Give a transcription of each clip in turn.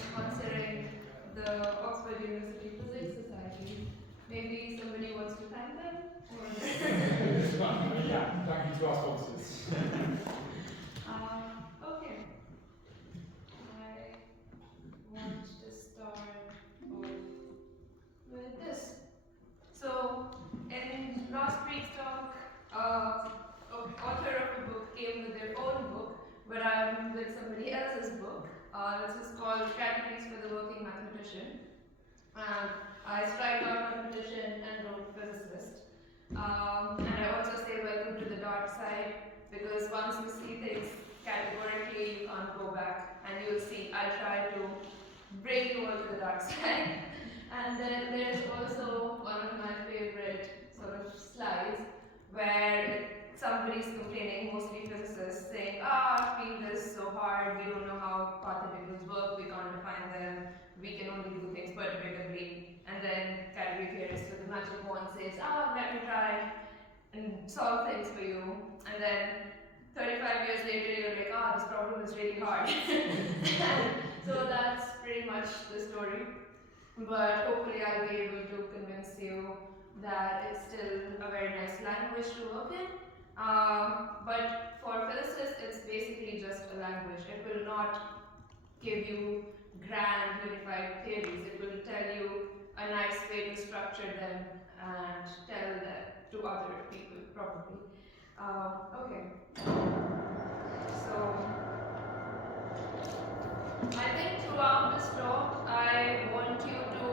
sponsoring the Oxford University Physics Society. Maybe somebody wants to thank them? Yeah, thank you to our sponsors. Okay. I want to start off with this. So, in last week's talk, author of the book came with their own book, but I'm with somebody else's book. This is called Categories for the Working Mathematician. I striked out mathematician and wrote physicist. And I also say welcome to the dark side, because once you see things categorically, you can't go back. And you'll see, I try to bring you all to the dark side. And then there's also one of my favorite sort of slides where somebody's complaining, mostly physicists, saying, I feel this so hard, we don't know how path integrals work, we can't define them, we can only do things perturbatively. And then category theorists with the magic wand says, let me try and solve things for you. And then 35 years later, you're like, this problem is really hard. So that's pretty much the story. But hopefully I'll be able to convince you that it's still a very nice language to work in. But for physicists, it's basically just a language. It will not give you grand unified theories. It will tell you a nice way to structure them and tell that to other people, probably. Okay. So, I think throughout this talk, I want you to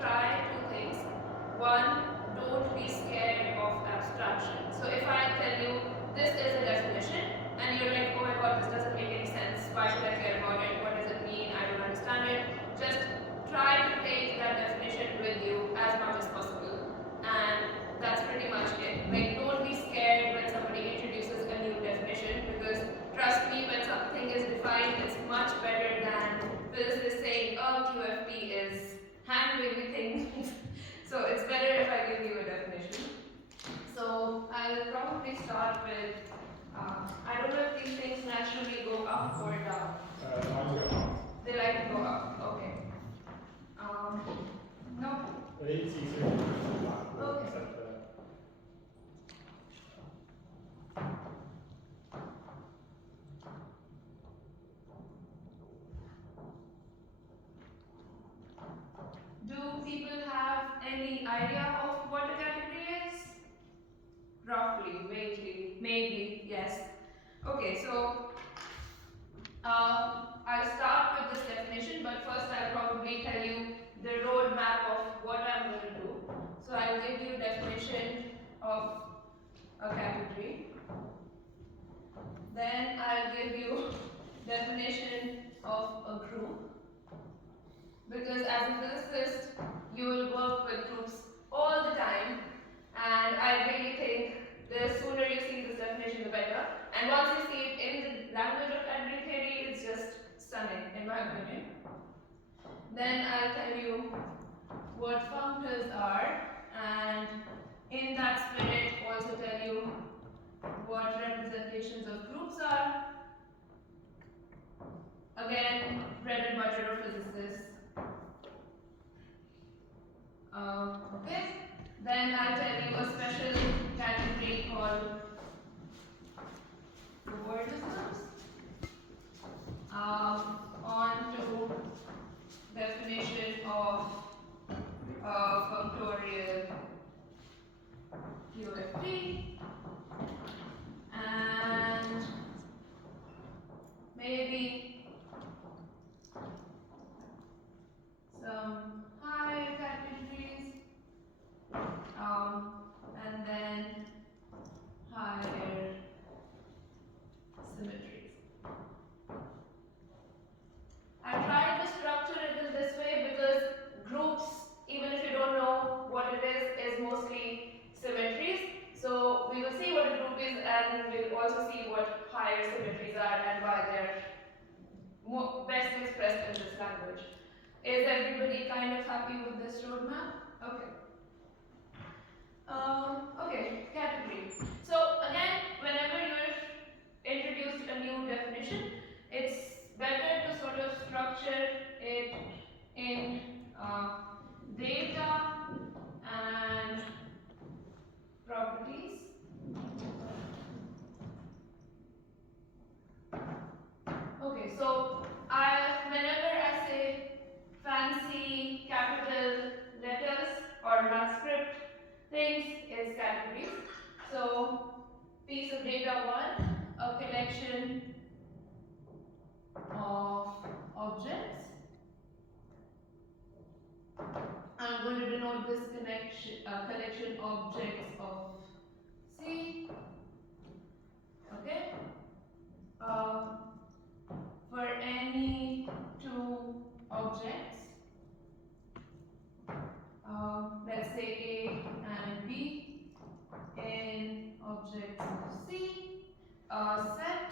try two things. One, don't be scared of abstraction. So if I tell you this is a definition, and you're like, oh my god, this doesn't make any sense, why should I care about it, what does it mean, I don't understand it, just try to take that definition with you as much as possible. And that's pretty much it. Like, don't be scared when somebody introduces a new definition, because trust me, when something is defined, it's much better than physicists saying, QFP is hand-wavy things. So it's better if I give you a definition. So I'll probably start with, I don't know if these things naturally go up or down. They like to go up, okay. No? Okay. Do people have any idea of what a category is? Roughly, vaguely, maybe, yes. Okay, so I'll start with this definition, but first I'll probably tell you the roadmap of what I'm going to do. So I'll give you definition of a category. Then I'll give you definition of a group. Because as a physicist, you will work with groups all the time, and I really think the sooner you see this definition, the better. And once you see it in the language of category theory, it's just stunning, in my opinion. Then I'll tell you what functors are, and in that spirit, also tell you what representations of groups are. Again, bread and butter of physicists. Okay. Then I'll tell you a special category called wordisms. On to definition of functorial QFT, and maybe some higher categories, and then higher symmetries. I tried to structure it in this way because groups, even if you don't know what it is mostly symmetries. So we will see what a group is, and we'll also see what higher symmetries are and why they're best expressed in this language. Is everybody kind of happy with this roadmap? Okay. Okay, category. So again, whenever you're introduced a new definition, it's better to sort of structure it piece of data 1, a collection of objects. I'm going to denote this collection objects of C. Okay. For any two objects, let's say A and B, in objects of C, a set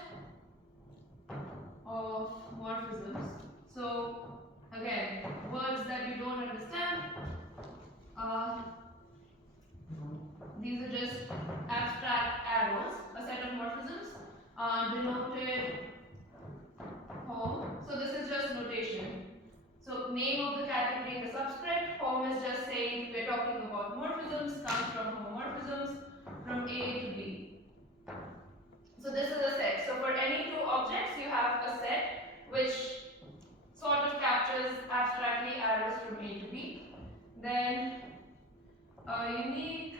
of morphisms. So again, words that you don't understand, these are just abstract arrows, a set of morphisms denoted home. So this is just notation. So name of the category in the subscript, home is just saying we're talking about morphisms, comes from homomorphisms from A to B. So this is a set. So for any two objects, you have a set which sort of captures abstractly arrows from A to B. Then a unique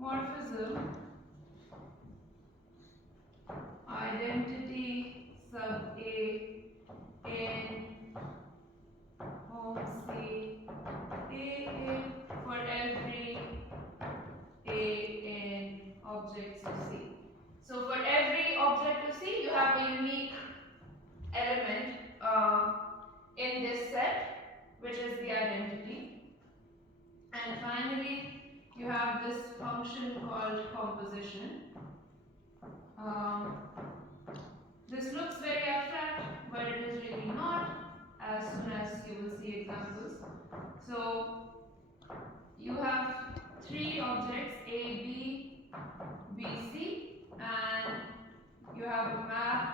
morphism identity sub A in home C A for every A in objects of C. So for every object of C, you have a unique element in this set, which is the identity. And finally, you have this function called composition. This looks very abstract, but it is really not, as soon as you will see examples. So you have three objects A, B, B, C, and you have a map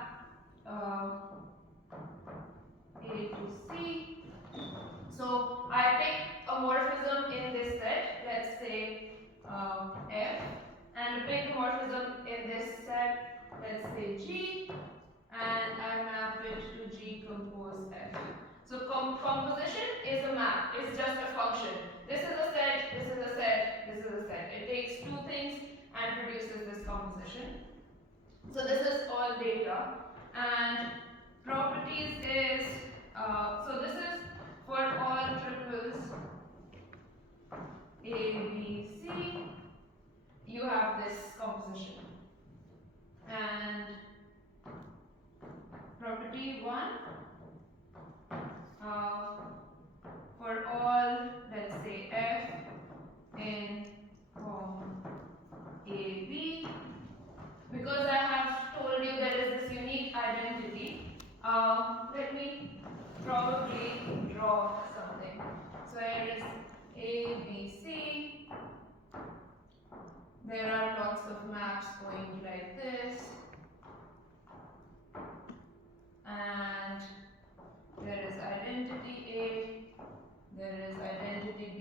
A to C. So I pick a morphism in this set, let's say F, and pick a morphism in this set, let's say G, and I map it to G compose F. So composition is a map, it's just a function. This is a set, this is a set, this is a set. It takes two things and produces this composition. So this is all data, and properties is, so this is for all triples A, B, C, you have this composition. And property 1, for all, let's say F in home A, B, because I have told you there is this unique identity, let me probably draw something. So here is A, B, C. There are lots of maps going like this. And there is identity A, there is identity B,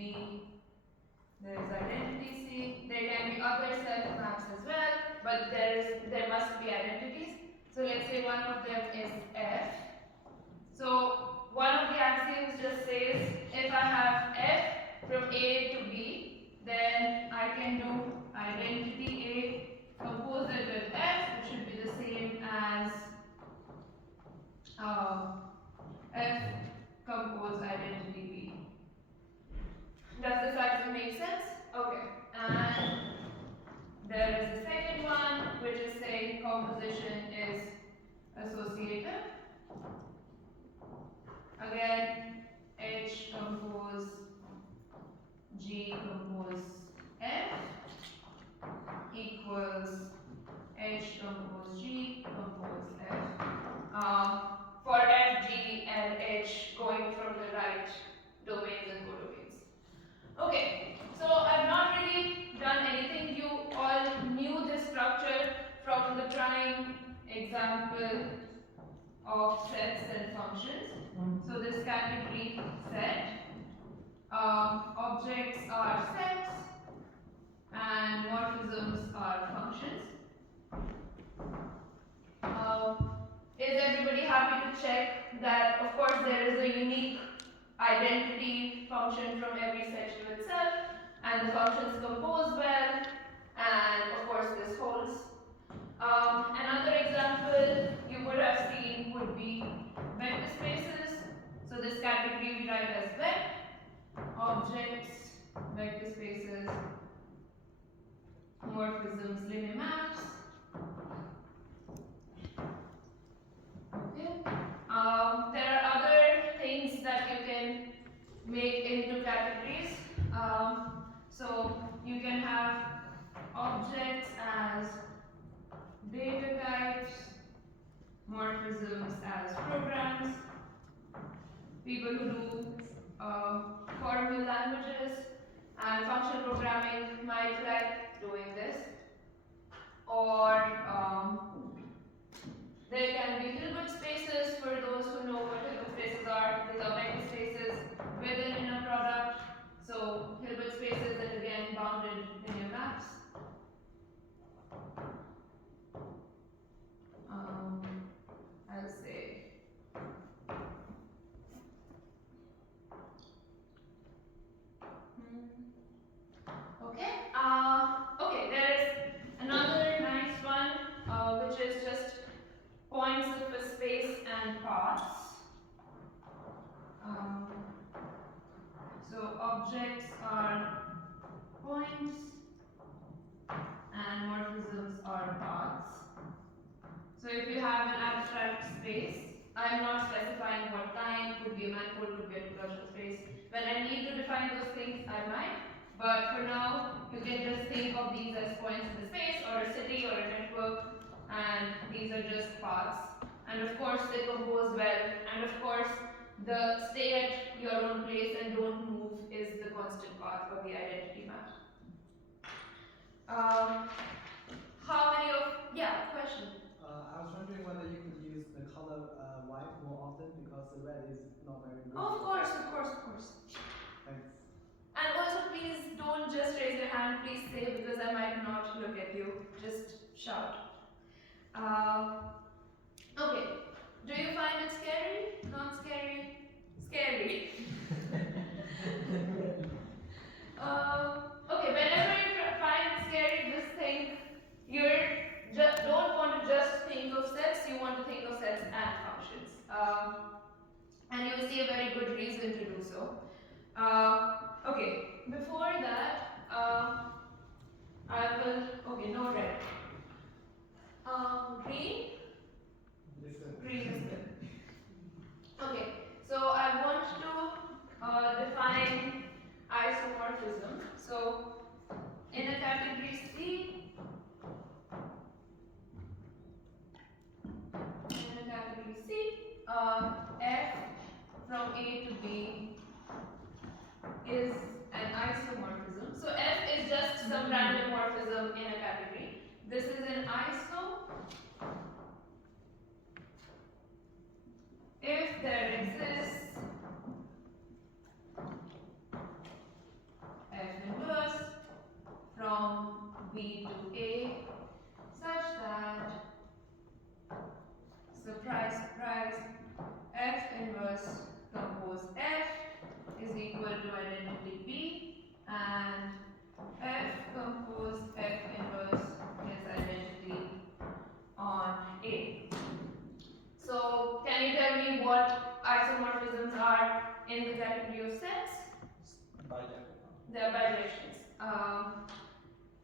there is identity C. There can be other self maps as well, but there must be identities. So let's say one of them is F. So one of the axioms just says if I have F from A to B, then I can do identity A, compose it with F, which should be the same as F compose identity B. Does this axiom make sense? Okay. And there is the second one, which is saying composition is associative. Again, H compose G compose F equals H compose G compose F. For F, G, and H going from the right domains and codomains. Okay, so I've not really done anything. You all knew this structure from the prime example of sets and functions. So this category set, objects are sets and morphisms are functions. Is everybody happy to check that, of course, there is a unique identity function from every set to itself, and the functions compose well, and of course this holds. Another example you would have seen would be vector spaces. So this category we write as vec, objects, vector spaces, morphisms, linear maps. Okay. There are other things that you can make into categories. So you can have objects as data types, morphisms as programs. People who do formal languages and functional programming might like doing this. Or there can be Hilbert spaces for those who know what Hilbert spaces are. These are vector spaces within inner product. So Hilbert spaces that again bounded linear maps. I'll say okay. Okay, there is another nice one which is just points of a space and paths. So objects are points and morphisms are paths. So if you have an abstract space, I am not specifying what kind, could be a manifold, could be a topological space. When I need to define those things, I might. But for now, you can just think of these as points in the space, or a city, or a network, and these are just paths. And of course, they compose well, and of course, the stay at your own place and don't move is the constant path of the identity map. How many of, yeah, question? I was wondering whether you could use the color white more often because the red is not very good. Oh, of course, of course, of course. Thanks. And also, please don't just raise your hand, please say, because I might not look at you. Just shout. Okay. Do you find it scary? Not scary? Scary. Okay, whenever you find it scary, just think don't want to just think of sets, you want to think of sets and functions. And you will see a very good reason to do so. Okay, before that, I will, okay, no red. Green? Green is good. Okay, so I want to define isomorphism. So, in a category C, F from A to B is an isomorphism. So F is just some random morphism in a category. This is an iso if there exists F inverse from B to A such that, surprise, surprise, F inverse compose F is equal to identity B, and F compose F inverse is identity on A. So can you tell me what isomorphisms are in the category of sets? They are bijections.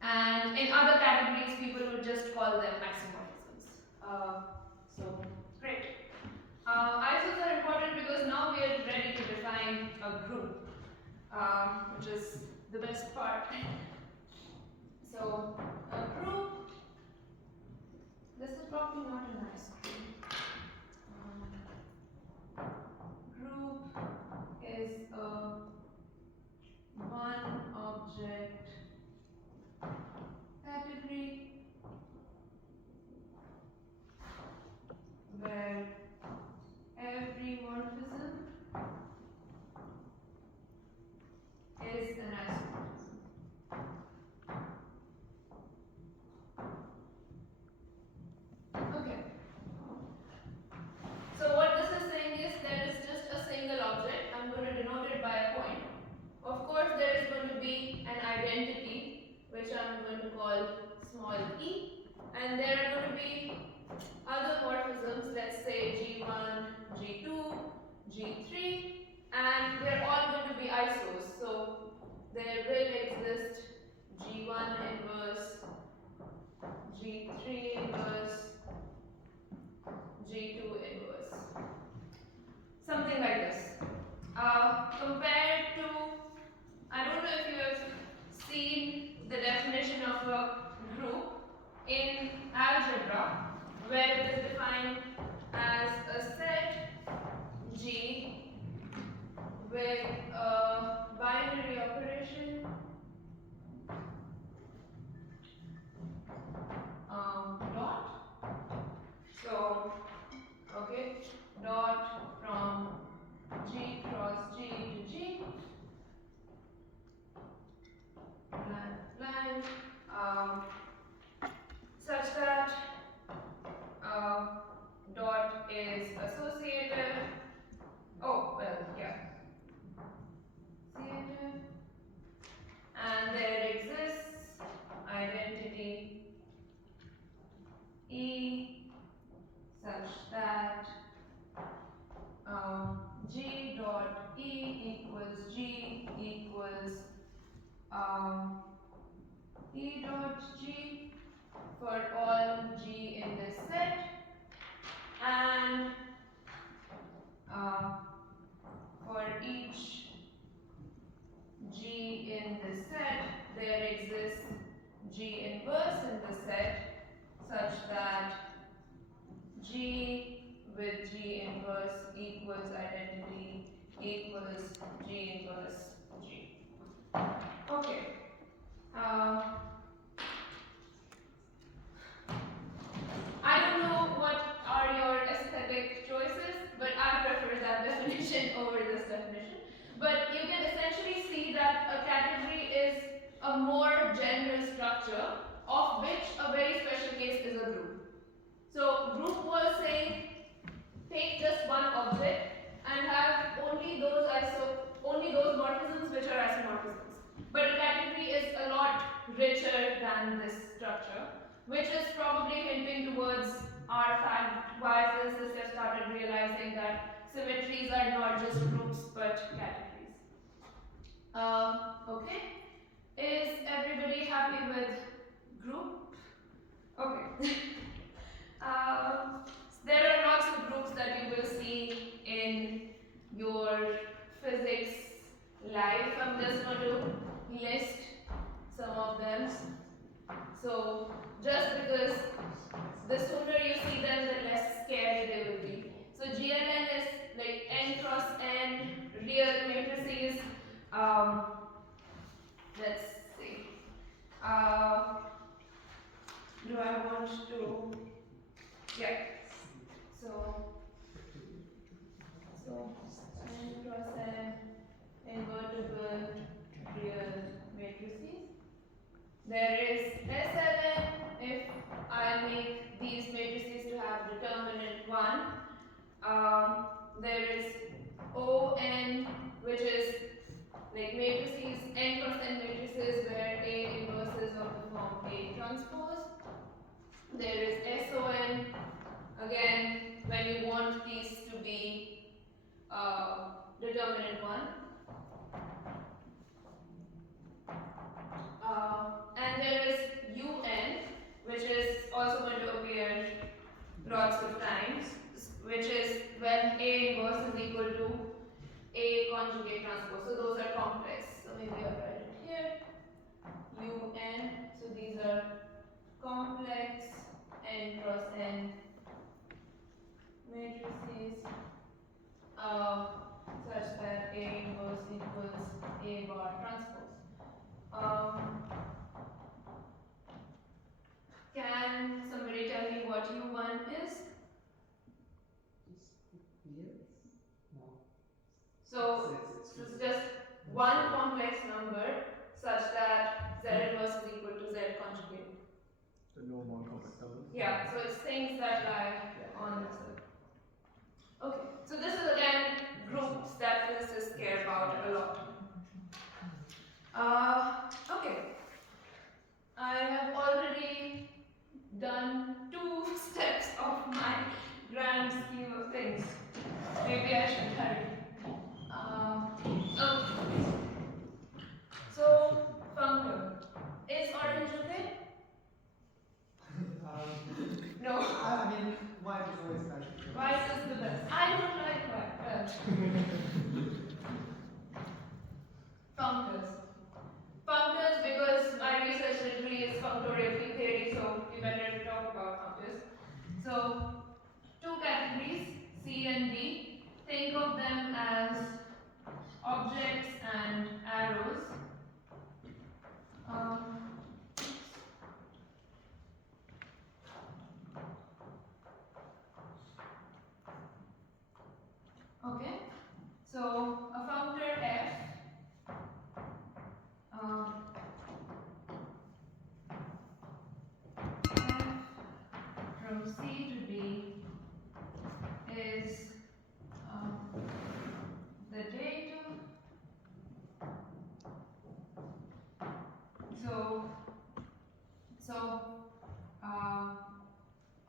And in other categories, people would just call them isomorphisms. So great. Isos are important because now we are ready to define a group, which is the best part. So a group, this is probably not a nice group. Group is a one object category where every morphism is an isomorphism. something like this. Compared to, I don't know if you have seen the definition of a group in algebra, where it is defined as a set G with a binary operation dot. So, okay, dot from G cross G to G, blank, such that dot is associative. Oh, well, yeah. Associative. And there exists identity E such that G dot E equals G equals E dot G for all G in this set, and for each G in this set, there exists G inverse in the set such that G with G inverse equals identity equals G inverse G. Okay. I don't know what are your aesthetic choices, but I prefer that definition over this definition. But you can essentially see that a category is a more general structure of which a very special case is a group. So group was saying take just one object and have only those morphisms which are isomorphisms. But a category is a lot richer than this structure, which is probably hinting towards our fact why physicists have started realizing that symmetries are not just groups but categories. Okay. Is everybody happy with group? Okay. There are lots of groups that you will see in your physics life. I'm just going to list some of them. So just because the sooner you see them, the less scary they will be. So GLN is like n cross n real matrices. Let's see. Do I want to? Yeah. So n cross n invertible real matrices. There is SLN if I make these matrices to have determinant 1. There is ON, which is like matrices, n cross n matrices where A inverse is of the form A transpose. There is SON, again, when you want these to be determinant 1. And there is UN, which is also going to appear lots of times, which is when A inverse is equal to A conjugate transpose. So those are complex. So maybe I'll write it here. UN. So these are complex n cross n matrices such that A inverse equals A bar transpose. Can somebody tell me what U1 is? So this is just one complex number such that Z inverse is equal to Z conjugate. So no more complex numbers? Yeah, so it's things that lie on the set. Okay, so this is again groups that physicists care about a lot. Okay, I have already done 2 steps of my grand scheme of things. Maybe I should hurry. So, functor. Is orange okay? No. I mean, white is always better. White is the best. I don't like white. Well, is the data. So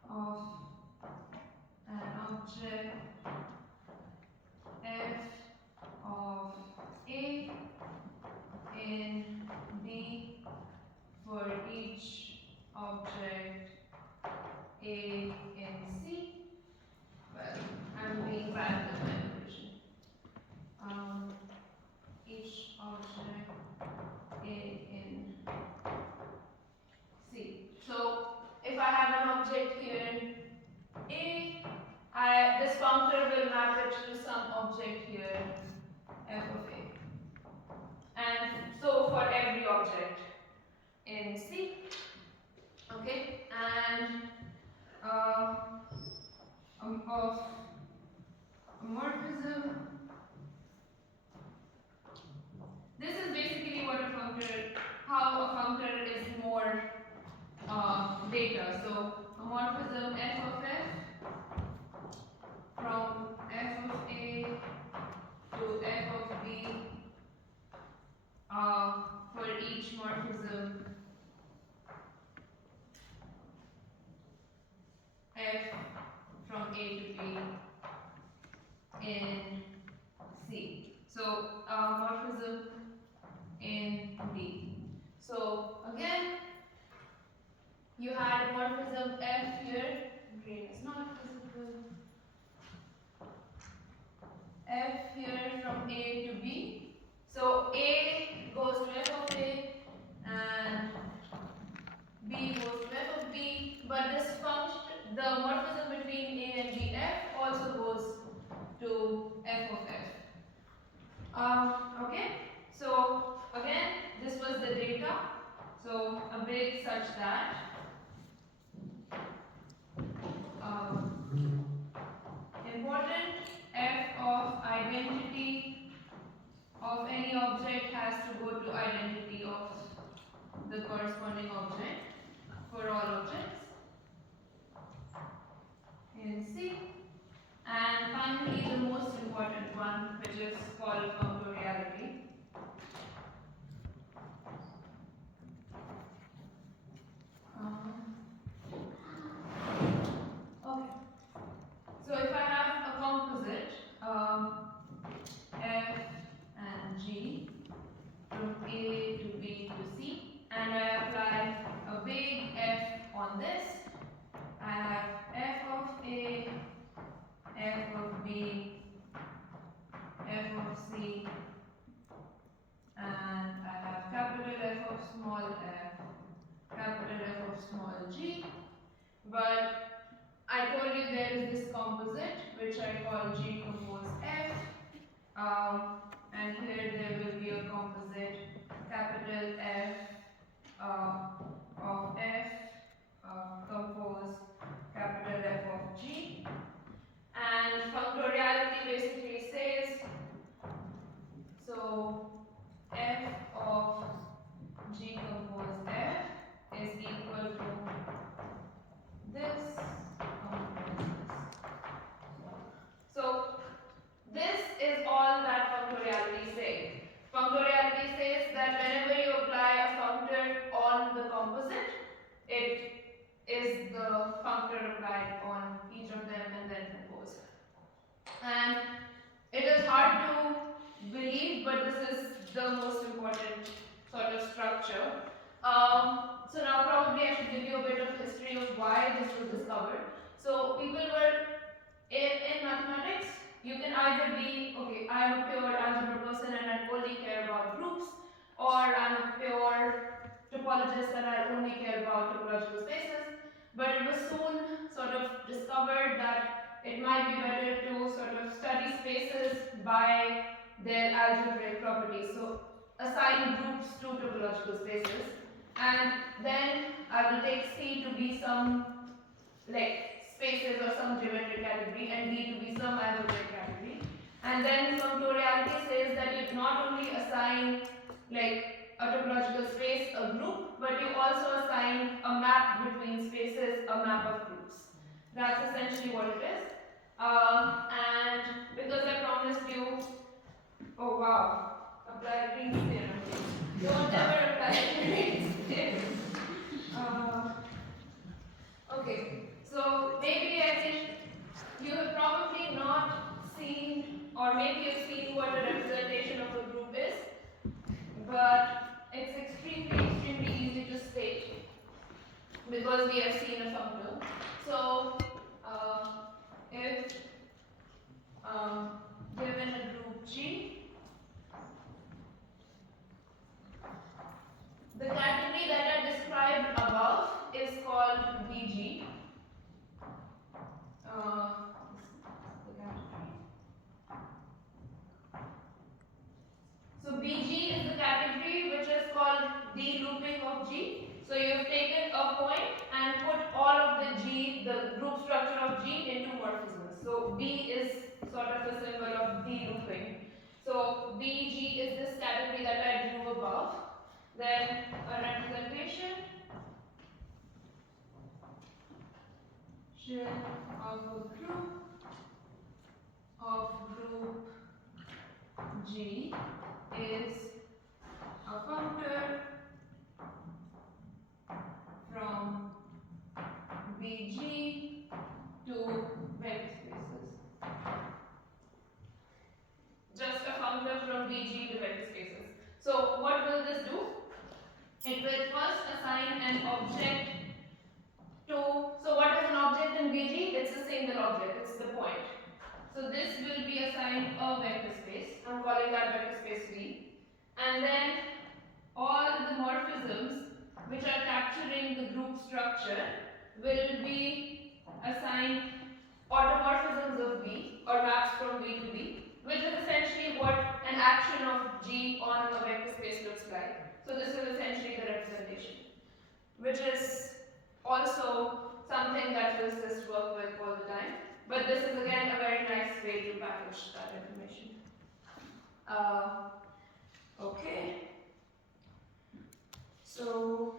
of an object f of A in B for each object A in C. Well, I'm being bad with my notation. Each object A in C. So if I have an object here A, this functor will map it to some object here f of A. And so for every object in C. Okay, and of morphism. This is basically what a functor, how a functor is more data. So a morphism f of f from f of A to f of B for each morphism f from A to B in C. So morphism in D. So again, you had morphism f here. Green is not visible. F here from A to B. So A goes to f of A and B goes to f of B. But this function, the morphism between A and B f also goes to f of f. Okay, so again, this was the data. So a big such that important f of identity of any object has to go to identity of the corresponding object for all objects in C. And finally, the most important one, which is called functoriality. Okay. So if I have a composite f and g from A to B to C, and I apply a big F on this, I have f of A, f of B, f of C, and I have capital F of small f, capital F of small g. But I told you there is this composite which I call G compose F, and here there will be a composite capital F of F compose capital F of G. And functoriality basically says, so f of G compose F is equal to this. So this is all that functoriality says. Functoriality says that whenever you apply a functor on the composite, it is the functor applied on each of them and then composed. And it is hard to believe, but this is the most important sort of structure. So now probably I should give you a bit of history of why this was discovered. So people were in mathematics, you can either be, okay, I'm a pure algebra person and I only care about groups, or I'm a pure topologist and I only care about topological spaces. But it was soon sort of discovered that it might be better to sort of study spaces by their algebraic properties. So assign groups to topological spaces, and then I will take C to be some like spaces or some geometric category and D to be some algebraic category. And then functoriality says that you not only assign like a topological space a group, but you also assign a map between spaces a map of groups. That's essentially what it is. or maybe you've seen what a representation of a group is, but it's extremely easy to state because we have seen a functor. So if given a group G, the category that I described above is called BG. So BG is the category which is called the looping of G. So you've taken a point and put all of the G, the group structure of G into morphisms. So B is sort of a symbol of the looping. So BG is this category that I drew above. Then a representation of a group G is a functor from BG to vector spaces. Just a functor from BG to vector spaces. So what will this do? It will first assign an object to, so what is an object in BG? It's a single object, it's the point. So this will be assigned a vector space. I'm calling that vector space V. And then all the morphisms which are capturing the group structure will be assigned automorphisms of V or maps from V to V, which is essentially what an action of G on a vector space looks like. So this is essentially the representation, which is also something that physicists work with all the time. But this is again a very nice way to package that information. Okay. So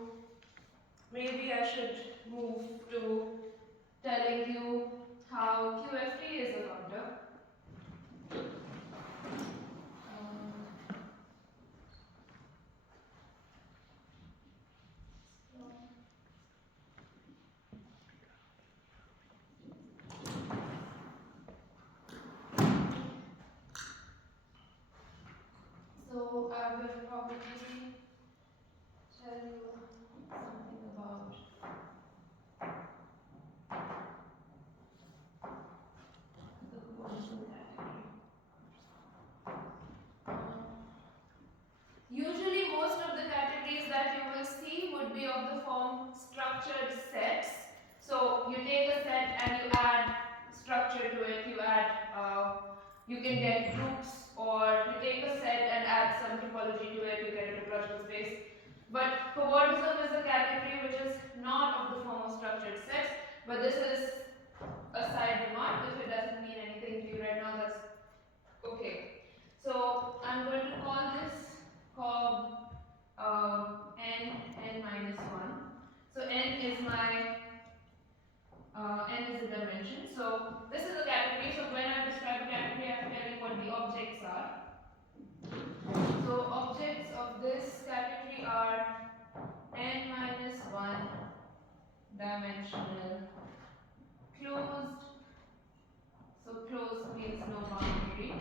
maybe I should move to telling you how QFT is a functor. So I will probably tell you something about the coordination category. Usually most of the categories that you will see would be of the form structured sets. So you take a set and you add structure to it, you can get groups, or you take a set and add some topology to it, you get a topological space. But coordism is a category which is not of the form of structured sets, but this is a side remark. If it doesn't mean anything to you right now, that's okay. So I'm going to call this n minus 1. So n is the dimension. So this is a category. So when I describe a category, I have to tell you what the objects are. So objects of this category are n minus 1 dimensional closed. So closed means no boundary.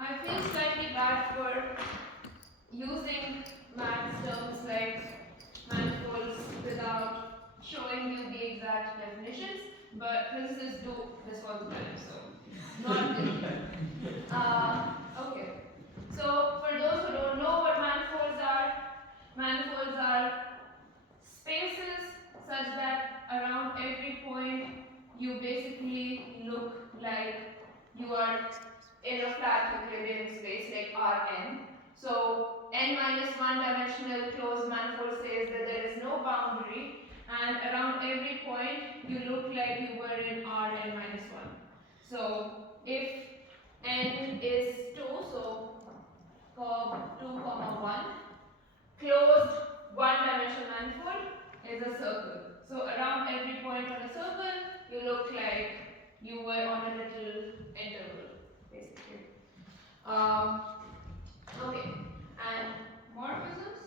I feel slightly bad for using math terms like manifolds without showing you the exact definitions, but physicists do this all the time, so not really. Okay. So for those who don't know what manifolds are spaces such that around every point you basically look like you are in a flat Euclidean space like Rn. So n minus 1 dimensional closed manifold says that there is no boundary, and around every point you look like you were in Rn minus 1. So if n is 2, so curve 2, 1, closed one-dimensional manifold is a circle. So around every point on a circle, you look like you were on a little interval, basically. Okay, and morphisms.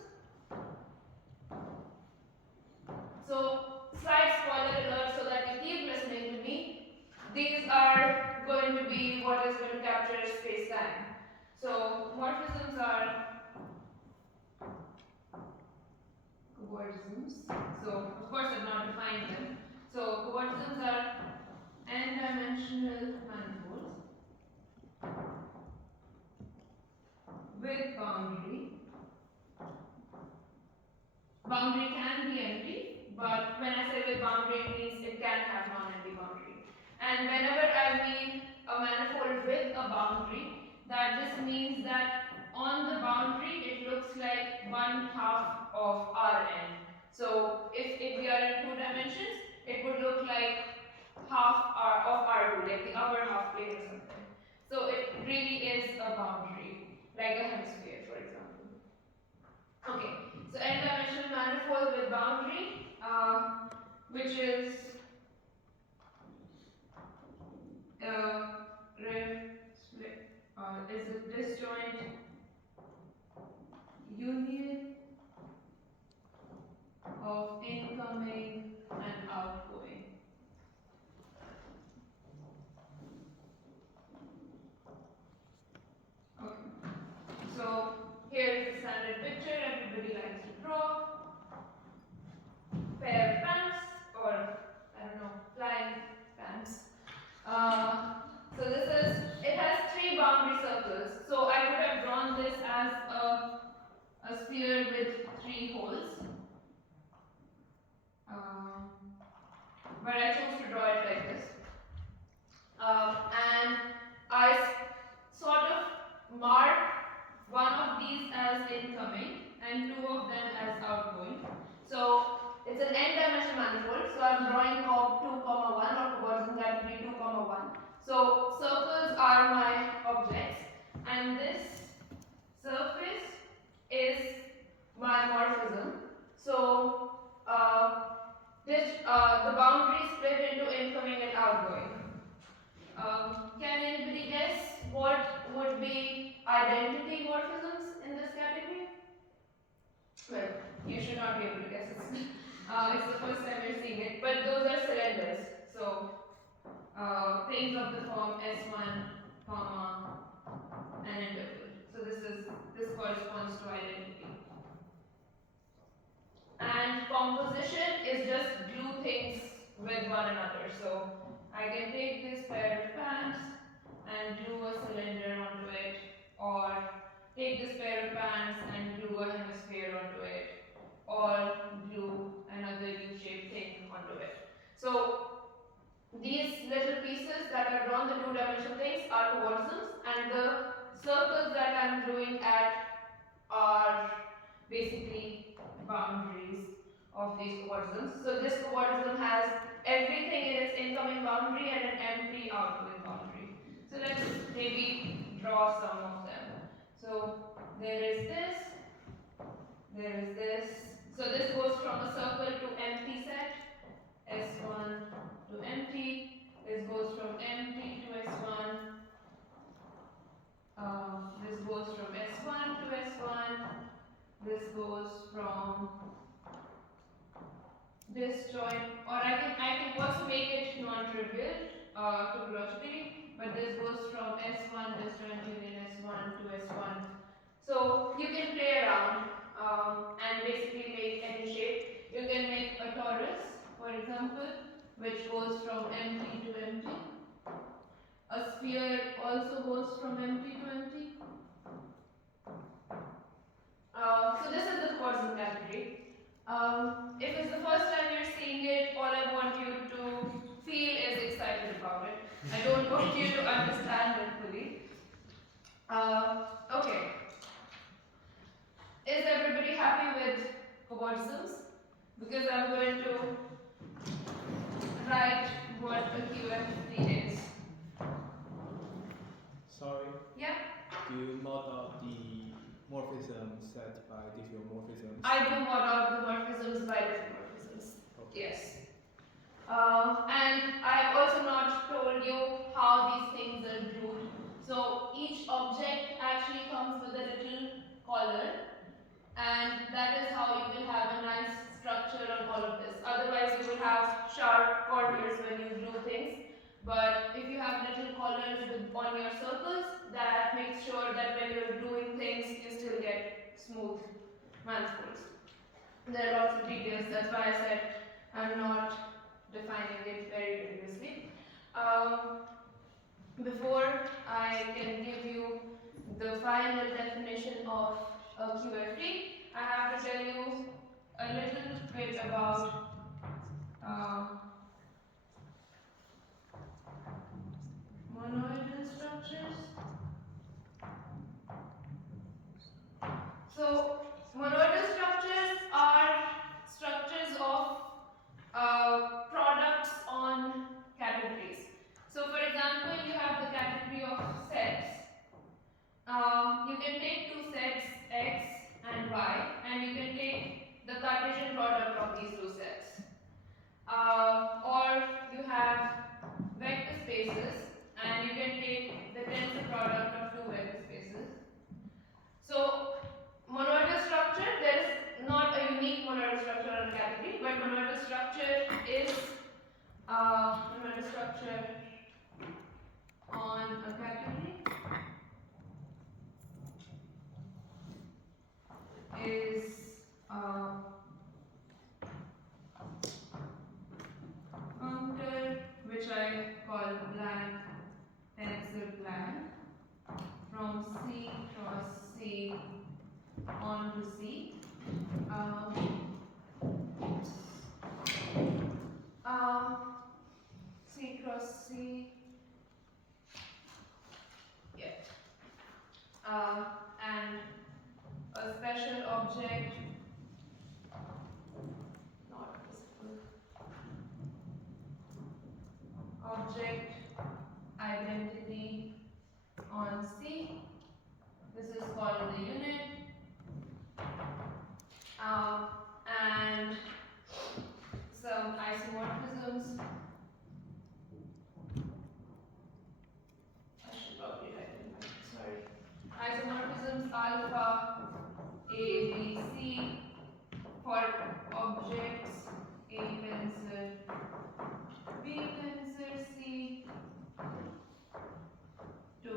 cobordisms. So of course I've not defined them. So cobordisms are n-dimensional manifolds with boundary. Boundary can be empty, but when I say with boundary, it means it can have non-empty boundary. And whenever I mean a manifold with a boundary, that just means that on the boundary it looks like 1/2 of Rn. So if we are in 2 dimensions, it would look like half of R2, like the upper half plane or something. So it really is a boundary, like a hemisphere, for example. Okay, so n-dimensional manifold with boundary, which is a disjoint union of incoming and outgoing. Okay, so here is the standard picture everybody likes to draw. Pair of pants, or I don't know, flying pants. So it has 3 boundary circles. So I would have drawn this as a sphere with 3 holes. But I chose to draw it like this. And I sort of mark one of these as incoming and 2 of them as outgoing. So it's an n-dimensional manifold, so I'm drawing cob 2, 1 or cobordism category 2, 1. So circles are my objects, and this surface is my morphism. So the boundary split into incoming and outgoing. Can anybody guess what would be identity morphisms in this category? Well, you should not be able to guess. It's the first time you're seeing it, but those are cylinders. So things of the form S1, comma, and interval. So this corresponds to identity. And composition is just glue things with one another. So I can take this pair of pants and glue a cylinder onto it, or take this pair of pants and glue a hemisphere onto it, or glue another U-shaped thing onto it. So these little pieces that are drawn, the 2-dimensional things, are cobordisms, and the circles that I'm gluing at are basically boundaries of these cobordisms. So this cobordism has everything in its incoming boundary and an empty outgoing boundary. So let's maybe draw some of them. So there is this, there is this. So this goes from a circle to empty set, S1 to empty. This goes from empty to S1. This goes from S1 to S1. This goes from disjoint, or I can also make it non-trivial topologically, but this goes from S1 disjoint union S1 to S1. So you can play around and basically make any shape. You can make a torus, for example, which goes from empty to empty. A sphere also goes from empty to empty. So this is the cobordism category. If it's the first time you're seeing it, all I want you to feel is excited about it. I don't want you to understand it fully. Okay. Is everybody happy with cobordisms? Because I'm going to write what a QFD is. Sorry. Yeah? Do you mod out the morphism set by diffeomorphisms? I do mod out the morphisms by diffeomorphisms. Okay. Yes. And I've also not told you how these things are glued. So each object actually comes with a little collar, and that is how you will have a nice structure on all of this. Otherwise you will have sharp corners when you glue things. But if you have little collars on your circles, that makes sure that when you're gluing things, you still get smooth manifolds. There are lots of details. That's why I said I'm not defining it very rigorously. Before I can give you the final definition of a QFT, I have to tell you a little bit about monoidal structures. So, monoidal structures are structures of products on categories. So, for example, you have the category of sets. You can take two sets x and y, and you can take the Cartesian product of these two sets. Or you have vector spaces, and you can take the tensor product of two vector spaces. So, monoidal structure, there is not a unique monoidal structure on a category, but monoidal structure is monoidal structure on a category is functor, which I call blank tensor blank, from C cross C onto C. C cross C, yeah, and a special object, not visible, object identity on C. This is called the unit. And some isomorphisms. I should probably write it, sorry. Isomorphisms alpha A, B, C for objects A tensor B tensor C to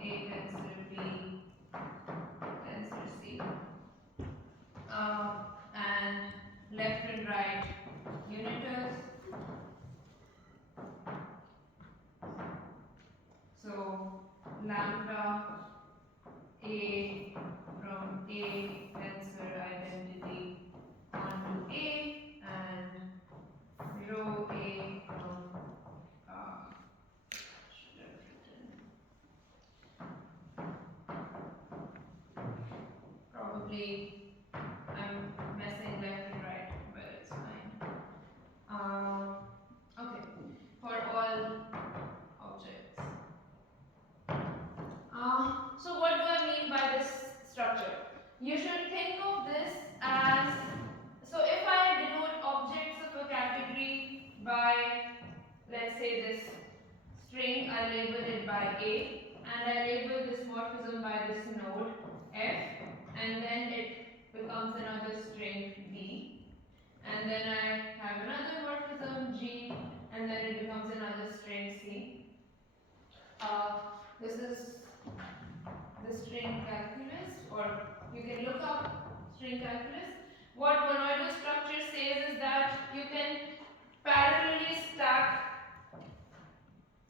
A tensor B tensor C. And left and right uniters. So lambda A from A tensor identity onto A, and rho A from should have written, probably I'm messing left and right, but it's fine. Okay, for all objects. So what do I mean by this structure? You should think of this as, so if I denote objects of a category by, let's say this string, I label it by A, and I label this morphism by this node F, and then it becomes another string B, and then I have another morphism G, and then it becomes another string C. This is the string calculus, or you can look up string calculus. What monoidal structure says is that you can parallelly stack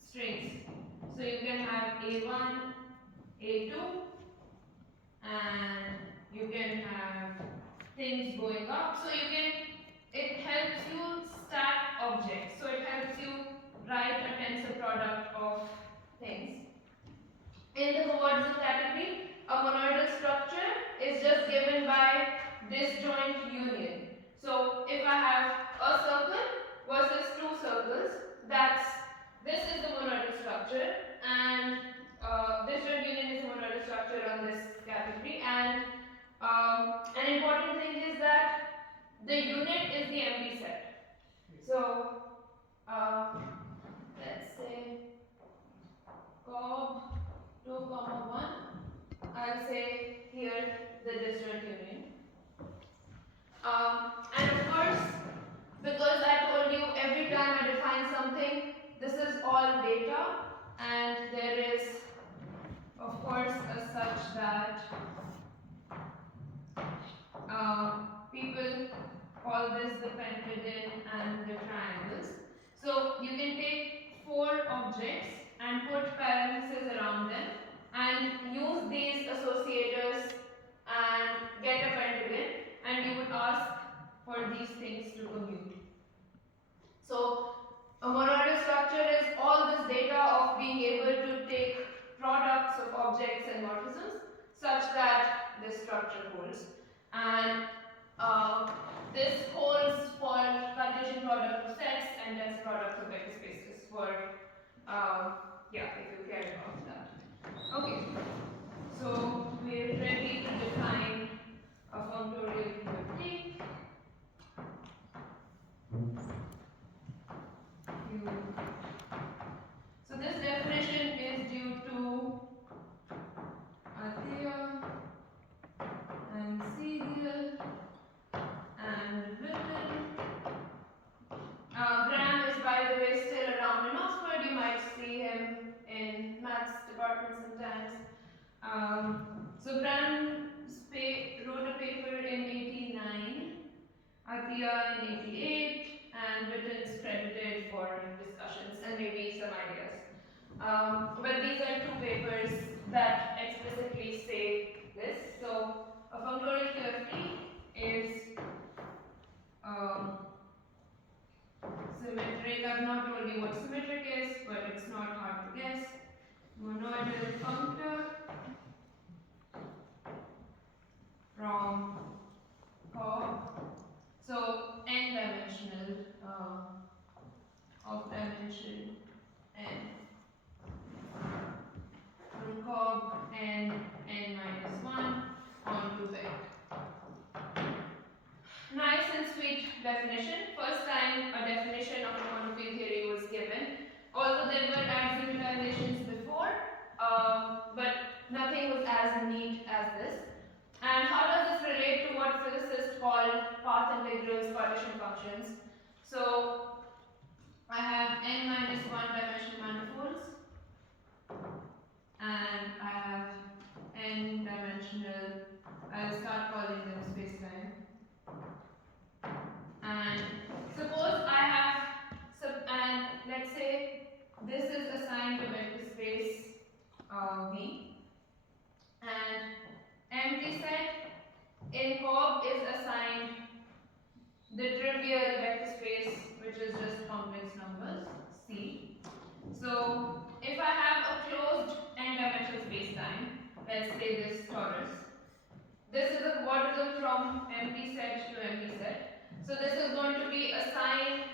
strings. So you can have A1, A2, and you can have things going up. So you can, it helps you stack objects. So it helps you write a tensor product of things. In the coordinate category, a monoidal structure is just given by disjoint union. So if I have a circle versus two circles, this is the monoidal structure, and disjoint union is the monoidal structure on this category. And an important thing is that the unit is the empty set. So let's say cob 2, 1, I'll say here the disjoint union. And of course, because I told you every time I define something, this is all data, and there is, of course, a such that people all this, the pentagon and the triangles. So you can take 4 objects and put parentheses around them and use these associators and get a pentagon, and you would ask for these things to commute. So a monoidal structure is all this data of being able to take products of objects and morphisms such that this structure holds. And this holds for Cartesian product of sets and tensor product of vector spaces for, yeah, if you care about that. Okay, so we're ready to define a functorial QFT. So this definition is due to Athea and Siegel and Witten. Graham is, by the way, still around in Oxford. You might see him in maths department sometimes. So Graham wrote a paper in 89, Athea in 88, and Witten is credited for discussions and maybe some ideas. But these are 2 papers that explicitly say this. So a functorial QFT is symmetric. I've not told you what symmetric is, but it's not hard to guess. Monoidal functor from Cobb. So n-dimensional of dimension n. From Cobb n minus 1 onto vec. Nice and sweet definition. First time a definition of a monofield theory was given. Although there were axiomatizations before, but nothing was as neat as this. And how does this relate to what physicists call path integrals, partition functions? So I have n minus 1 dimensional manifolds, and I have n dimensional, I'll start calling them spacetime. And suppose I have, and let's say this is assigned to vector space V, and empty set in Cobb is assigned the trivial vector space, which is just complex numbers, C. So if I have a closed n-dimensional spacetime, let's say this torus, this is a quadrism from empty set to empty set. So this is going to be assigned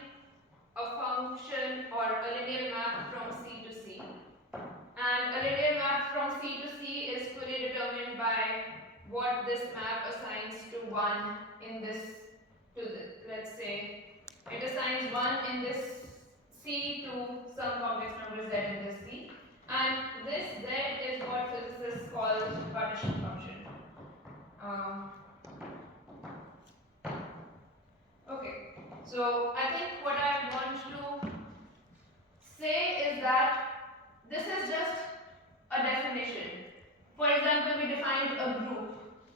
a function or a linear map from C to C. And a linear map from C to C is fully determined by what this map assigns to 1 in this, let's say, it assigns 1 in this C to some complex number Z in this C. And this Z is what physicists call partition function. Okay, so I think what I want to say is that this is just a definition. For example, we defined a group.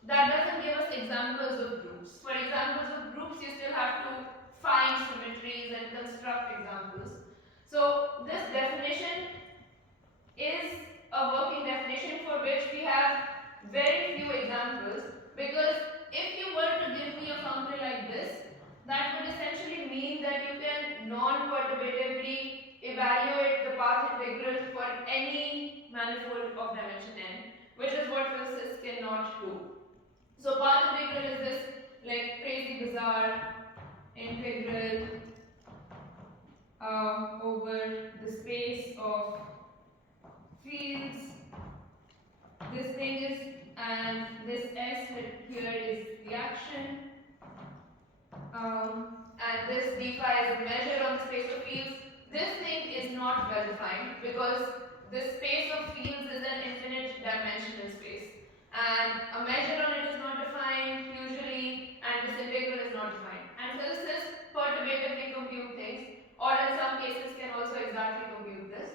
That doesn't give us examples of groups. For examples of groups, you still have to find symmetries and construct examples. So this definition is a working definition for which we have very few examples, because if you were to give me a functor like this, that would essentially mean that you can non-perturbatively evaluate the path integral for any manifold of dimension n, which is what physicists cannot do. So path integral is this like crazy bizarre integral over the space of fields. This thing is, and this S here is the action. And this d phi is a measure on the space of fields. This thing is not well defined because the space of fields is an infinite dimensional space, and a measure on it is not defined usually, and this integral is not defined. And physicists perturbatively compute things, or in some cases can also exactly compute this.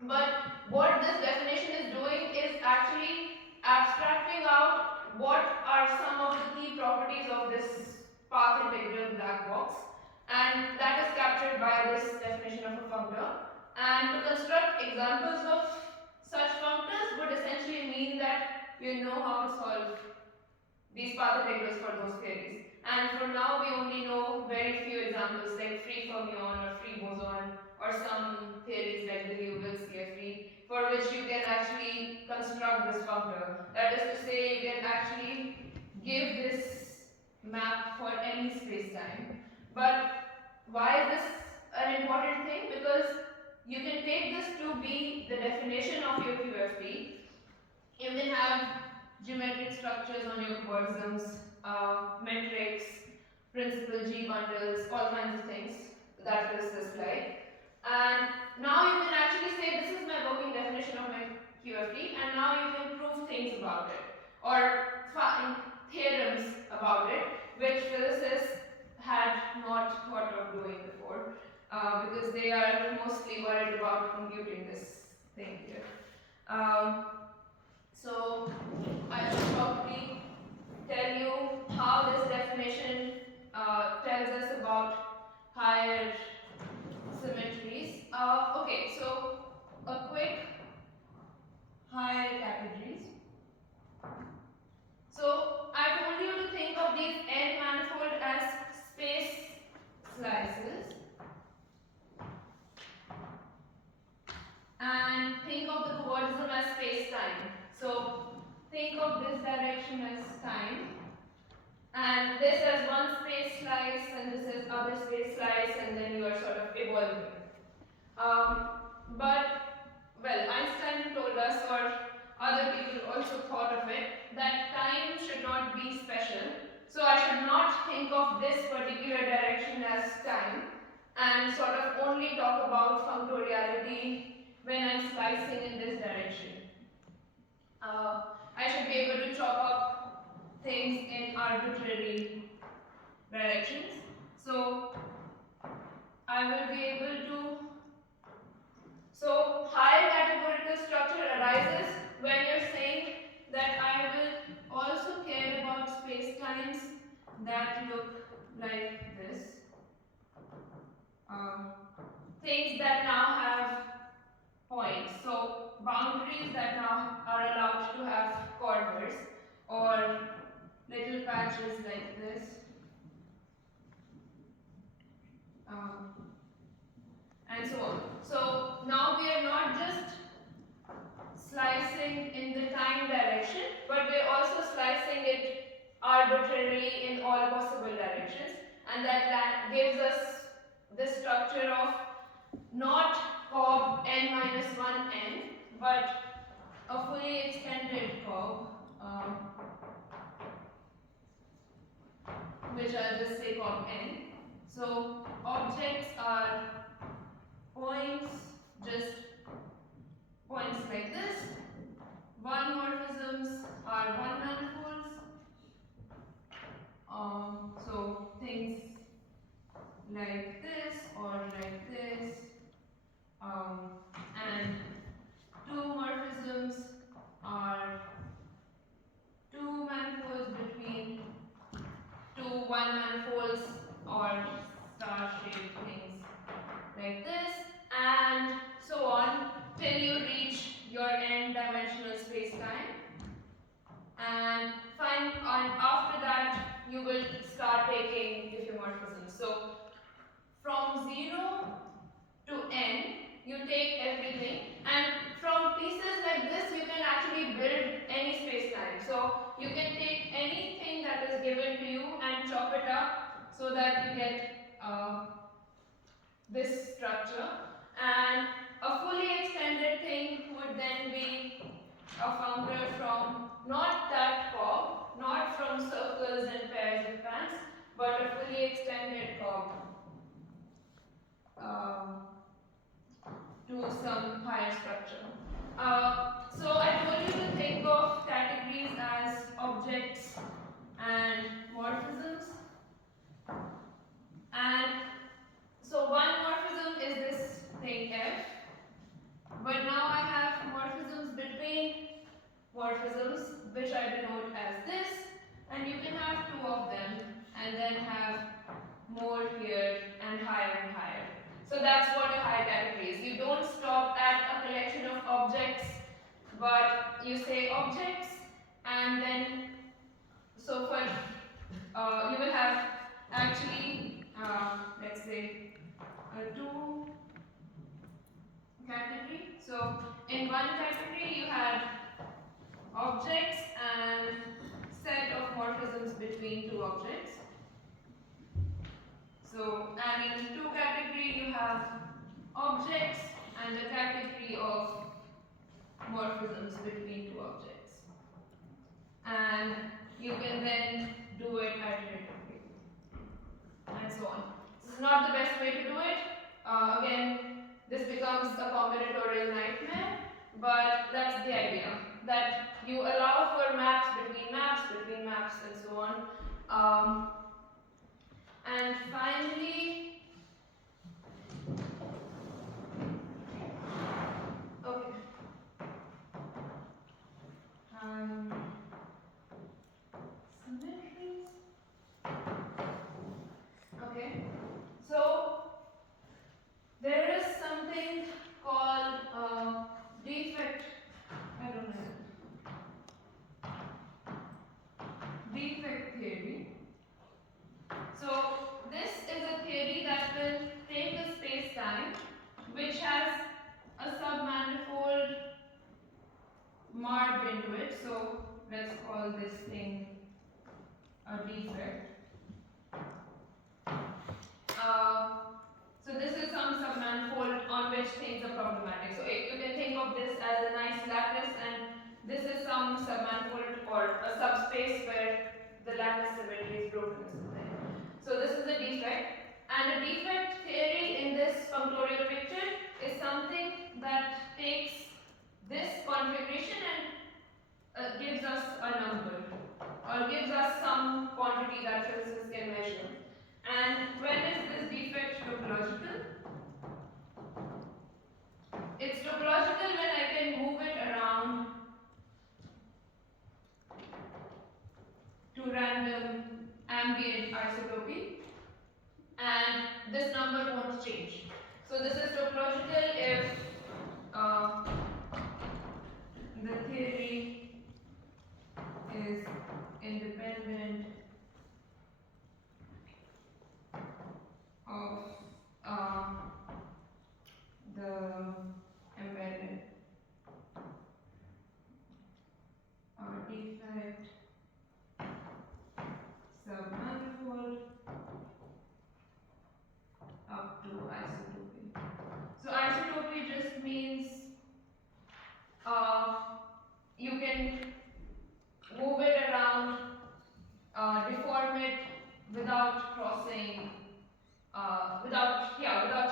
But what this definition is doing is actually abstracting out what are some of the key properties of this path integral black box, and that is captured by this definition of a functor. And to construct examples of such functors would essentially mean that you know how to solve these path integrals for those theories. And for now, we only know very few examples like free fermion or free boson or some theories like the Liouville CFE, for which you can actually construct this functor. That is to say, you can actually give this map for any space-time. But why is this an important thing? Because you can take this to be the definition of your QFT. You can have geometric structures on your cubisms, metrics, principal G bundles, all kinds of things that this is like. And now you can actually say this is my working definition of my QFT, and now you can prove things about it or find theorems about it, which physicists had not thought of doing before, because they are mostly worried about computing this thing here. So I should probably tell you how this definition tells us about higher symmetries. Okay, so a quick higher categories. So I told you to think of these n manifold as space slices, and think of the cubism as space-time. So think of this direction as time, and this as one space slice, and this is other space slice, and then you are sort of evolving. But well, Einstein told us, or other people also thought of it, that time should not be special. So I should not think of this particular direction as time and sort of only talk about functoriality when I'm slicing in this direction. I should be able to chop up things in arbitrary directions. So I will be able to. So higher categorical structure arises when you're saying that I will also care about spacetimes that look like this. Things that now have points. So boundaries that now are allowed to have corners or little patches like this. And so on. So now we are not just slicing in the time direction, but we are also slicing it arbitrarily in all possible directions, and that gives us this structure of not cob n-1n, but a fully extended cob, which I'll just say cob n. So objects are points, just points like this. One morphisms are one manifolds. So things like this or like this. And two morphisms are two manifolds between two one manifolds or star-shaped things like this, and so on till you reach your n-dimensional space-time. And after that, you will start taking diffeomorphisms. So from 0 to n, you take everything, and from pieces like this, you can actually build any space-time. So you can take anything that is given to you and chop it up so that you get this structure. And a fully extended thing would then be a functor from not that cob, not from circles and pairs of bands, but a fully extended cob to some higher structure. So I told you to think of categories as objects and morphisms. And so one morphism is this thing F, but now I have morphisms between morphisms, which I denote as this, and you can have two of them and then have more you say objects, and then so for you will have actually let's say two category. So in one category you had objects and set of morphisms between two objects. So, and in two category you have objects and a category of morphisms between two objects. And you can then do it iteratively and so on. This is not the best way to do it. Again, this becomes a combinatorial nightmare, but that's the idea, that you allow for maps, and so on. And finally, okay. Symmetries. Okay. So there is something called defect. I don't know. Defect theory. So this is a theory that will take a space-time which has a submanifold marked into it. So let's call this thing a defect. So this is some submanifold on which things are problematic. So you can think of this as a nice lattice, and this is some submanifold or a subspace where the lattice symmetry is broken or something. So this is a defect, and a defect theory in this functorial picture is something that takes this configuration and gives us a number, or gives us some quantity that physicists can measure. And when is this defect topological? It's topological when I can move it around to random ambient isotopy, and this number won't change. So this is topological if the theory is independent of the embedded defect submanifold up to isotopy. So isotopy just means you can move it around, deform it without crossing, without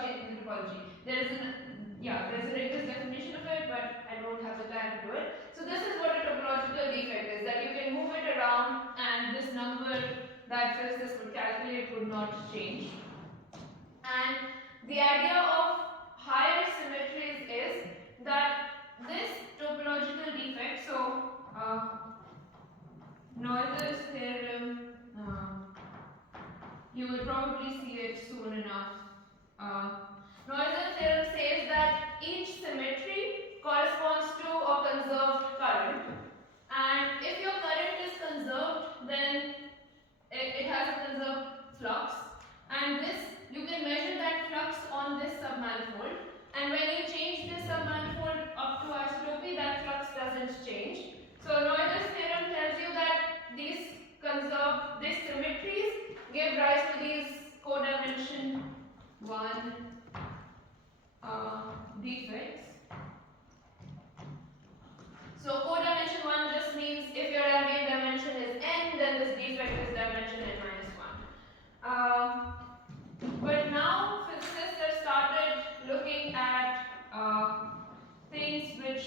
changing the topology. There's a rigorous definition of it, but I don't have the time to do it. So this is what a topological defect is, that you can move it around and this number that physicists would calculate would not change. And the idea of higher symmetries is that this topological defect, so Noether's theorem, you will probably see it soon enough. Noether's theorem says that each symmetry corresponds to a conserved current, and if your current is conserved, then it has a conserved flux, and this you can measure that flux on this submanifold, and when you change this submanifold up to isotopy, that flux doesn't change. So Noether's theorem tells you that these symmetries give rise to these codimension 1 defects. So codimension 1 just means if your ambient dimension is n, then this defect is dimension n-1. But now physicists have started looking at things which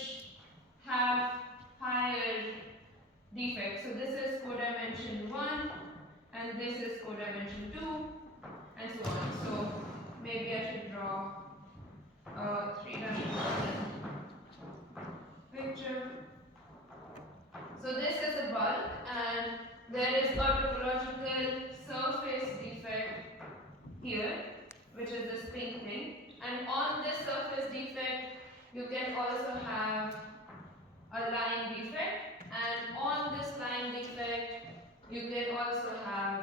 have higher defects. So this is codimension 1, and this is codimension 2, and so on. So maybe I should draw a 3-dimensional picture. So this is a bulk, and there is a topological surface defect here, which is this pink thing. And on this surface defect, you can also have a line defect, and on this line defect you can also have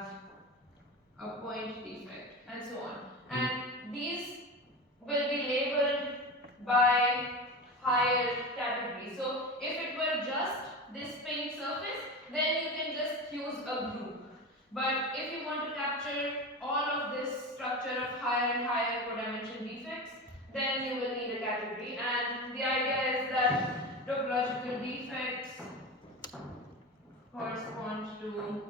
a point defect, and so on. And these will be labeled by higher category. So if it were just this pink surface, then you can just use a group. But if you want to capture all of this structure of higher and higher codimension defects, then you will need a category. And the idea is that topological defects correspond to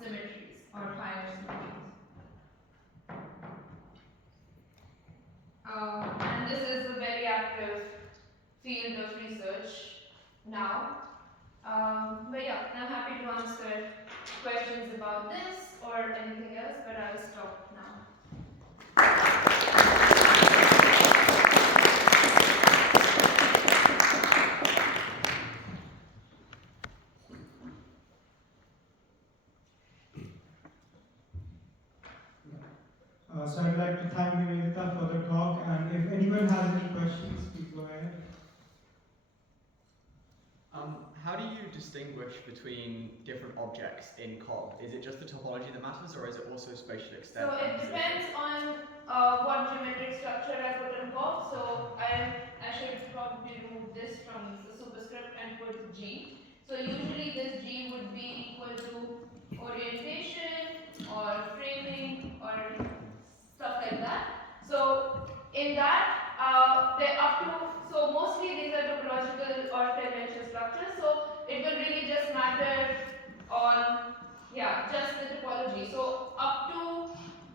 symmetries or higher symmetries. And this is a very active field of research now. But yeah, I'm happy to answer questions about this or anything else, but I'll stop now. So I'd like to thank Nivedita for the talk, and if anyone has any questions, please go ahead. How do you distinguish between different objects in COB? Is it just the topology that matters, or is it also spatial extent? So it depends on what geometric structure I put in COB. So I should probably remove this from the superscript and put G. So usually this G would be equal to orientation or framing or stuff like that. So in that, they're up to, so mostly these are topological or dimension structures. So it will really just matter on, just the topology. So up to,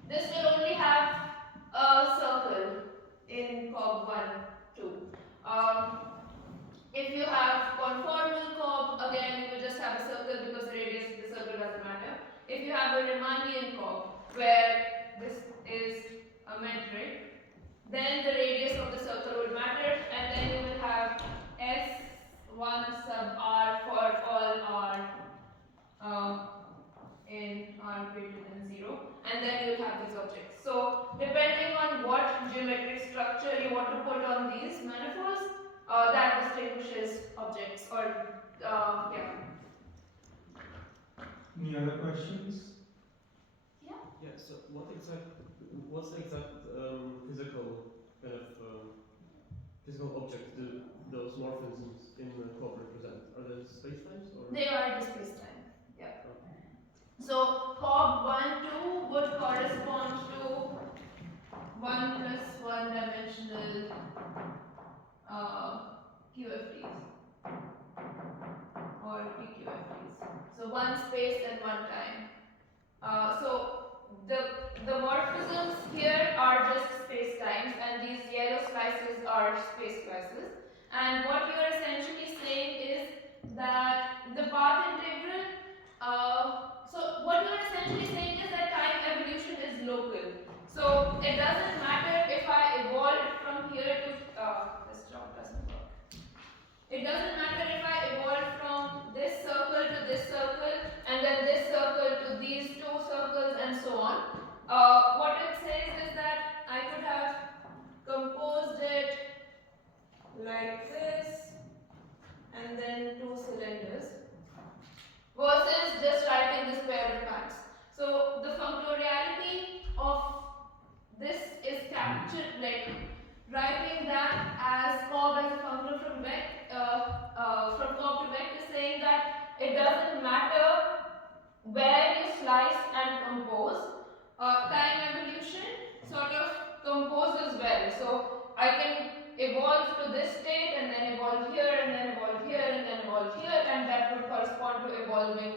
this will only have a circle in COB 1, 2. If you have conformal COB, again you will just have a circle because the radius of the circle doesn't matter. If you have a Riemannian COB, where this is a metric, then the radius of the circle would matter, and then you will have S1 sub R for all R in R greater than 0, and then you will have these objects. So depending on what geometric structure you want to put on these manifolds, that distinguishes objects or Any other questions? Yeah. So what's the exact physical kind of physical object do those morphisms in the COB represent? Are they spacetimes or? They are the spacetime. Yeah. So COB 1, 2 would correspond to 1 plus 1 dimensional QFTs or PQFTs. So one space and one time. So the morphisms here are just space times, and these yellow slices are space slices. And what you are essentially saying is that the path integral, so what you are essentially saying is that time evolution is local. So it doesn't matter if I evolved from here to, this job doesn't work. It doesn't matter if I evolved from this circle to this circle, and then this circle to these two circles, and so on. What it says is that I could have composed it like this, and then two cylinders, versus just writing this pair of maps. So the functoriality of this is captured, like writing that as COB as a functor from COB to vec is saying that it doesn't matter where you slice and compose. Time evolution sort of composes well. So I can evolve to this state and then evolve here and then evolve here and then evolve here, and that would correspond to evolving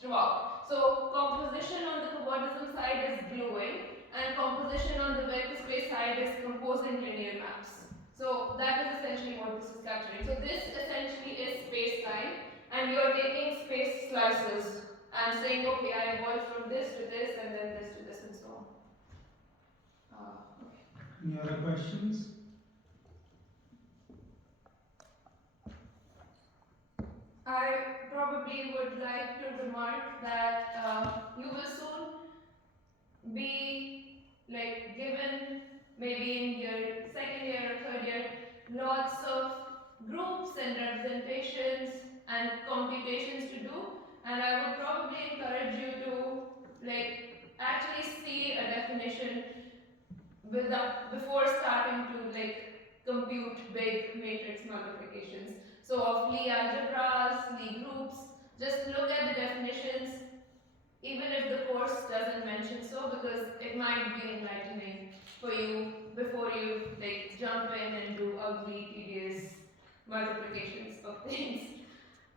throughout. So composition on the cobordism side is gluing, and composition on the vector space side is composing linear maps. So that is essentially what this is capturing. So this essentially is space-time, and you are taking space slices and saying, okay, I evolved from this to this, and then this to this, and so on. Okay. Any other questions? I probably would like to remark that you will soon be given maybe in your second year or third year lots of groups and representations and computations to do, and I would probably encourage you to like actually see a definition before starting to like compute big matrix multiplications. So of Lie algebras, Lie groups, just look at the definitions, even if the course doesn't mention so, because it might be enlightening for you before you like jump in and do ugly, tedious multiplications of things.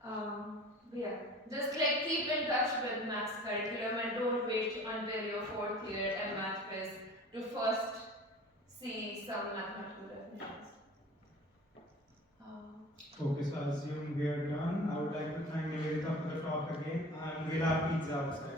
But yeah, just like keep in touch with maths curriculum and don't wait until your 4th year at Math Phys to first see some mathematical definitions. Okay, so I assume we are done. I would like to thank Nivedita for the talk again, and we'll have pizza outside.